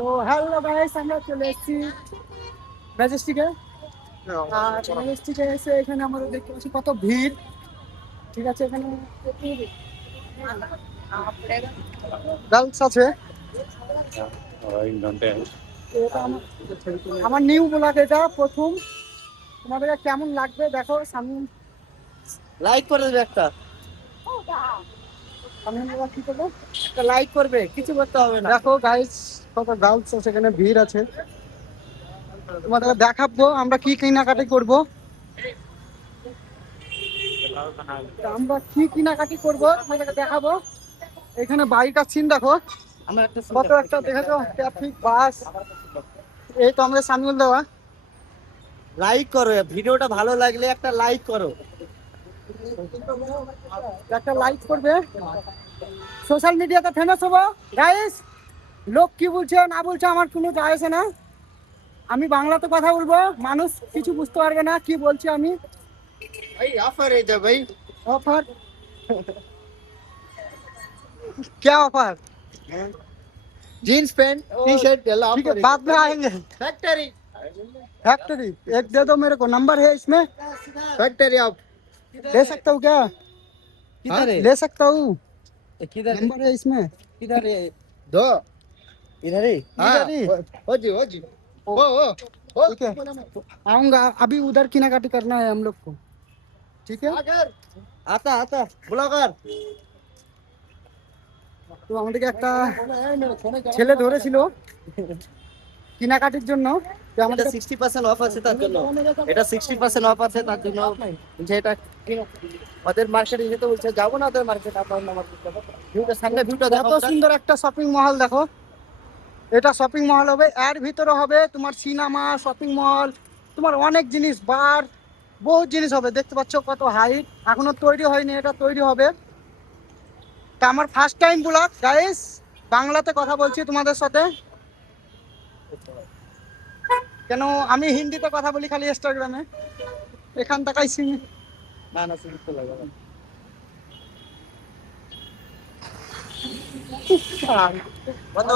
তো hello guys, আমরা চলে এসেছি ম্যাজেস্টিকে। আর ম্যাজেস্টিকে এসে এখানে আমাদের দেখতে পাচ্ছি কত ভিড়। ঠিক আছে, এখানে গার্লস আছে। তো এটা আমার নিউ ব্লগ, এটা প্রথম। তোমাদের কেমন লাগবে দেখো। সামনে লাইক করে দেবে একটা কি করবো, একটা লাইক করবে, কিছু করতে হবে না। দেখো গাইস কত গার্লস আছে, এখানে ভিড় আছে। তোমাদের দেখাবো আমরা কি কেনাকাটি করব। আমরা কি কেনাকাটি করবো তোমাদেরকে দেখাবো। এখানে বাইকার সিন দেখো, আমার একটা কত একটা দেখেছো ট্রাফিক বাস। এই তো আমাদের সামনে দেওয়া। লাইক করো, ভিডিওটা ভালো লাগলে একটা লাইক করো। একটা লাইক করবে, সোশ্যাল মিডিয়াতে ফেমাস হবো গাইস। লোক কি বলছে না বলছে আমার কোনো যায় আসে না। আমি বাংলাতে কথা বলবো, মানুষ কিছু বুঝতে পারবে না কি বলছি আমি। ভাই অফার এই দে ভাই, ऑफर क्या offer? Jeans pant T shirt ठीक है, ऑफर बाद में आएंगे। फैक्ट्री फैक्ट्री एक दे दो मेरे को, नंबर है इसमें, फैक्ट्री आप ले सकता हूँ क्या? किधर है? ले सकता हूँ, किधर नंबर है इसमें। किधर है? दो इधर ही इधर ही? हो जी ओ ठीक है, आऊंगा। अभी उधर किनाकाटी करना है हम लोग को, ठीक है। आता आता ब्लॉगर তো আমাদেরকে একটা ছেলে ধরেছিল কেনাকাটির জন্য। তো এটা আমাদের 60% অফ আছে তার জন্য, এটা 60% অফ আছে তার জন্য যে এটা ওদের মার্কেটে যেতে বলছে, যাবো না ওদের মার্কেট, আপনার নাম্বার ভিউটা সামনে ভিউটা কত দেখো। সুন্দর একটা শপিং মহল দেখো। এটা শপিং মহল হবে, এর ভিতরে হবে তোমার সিনেমা, শপিং মল, তোমার অনেক জিনিস, বার, বহুত জিনিস হবে। দেখতে পাচ্ছ কত হাইট, এখনো তৈরি হয়নি, এটা তৈরি হবে। তা আমার ফার্স্ট টাইম ব্লগ গাইস, বাংলাতে কথা বলছি তোমাদের সাথে। কেন আমি হিন্দিতে কথা বলি খালি ইনস্টাগ্রামে, এখান টাকাই চিনি। না না সিরিয়াস লাগে।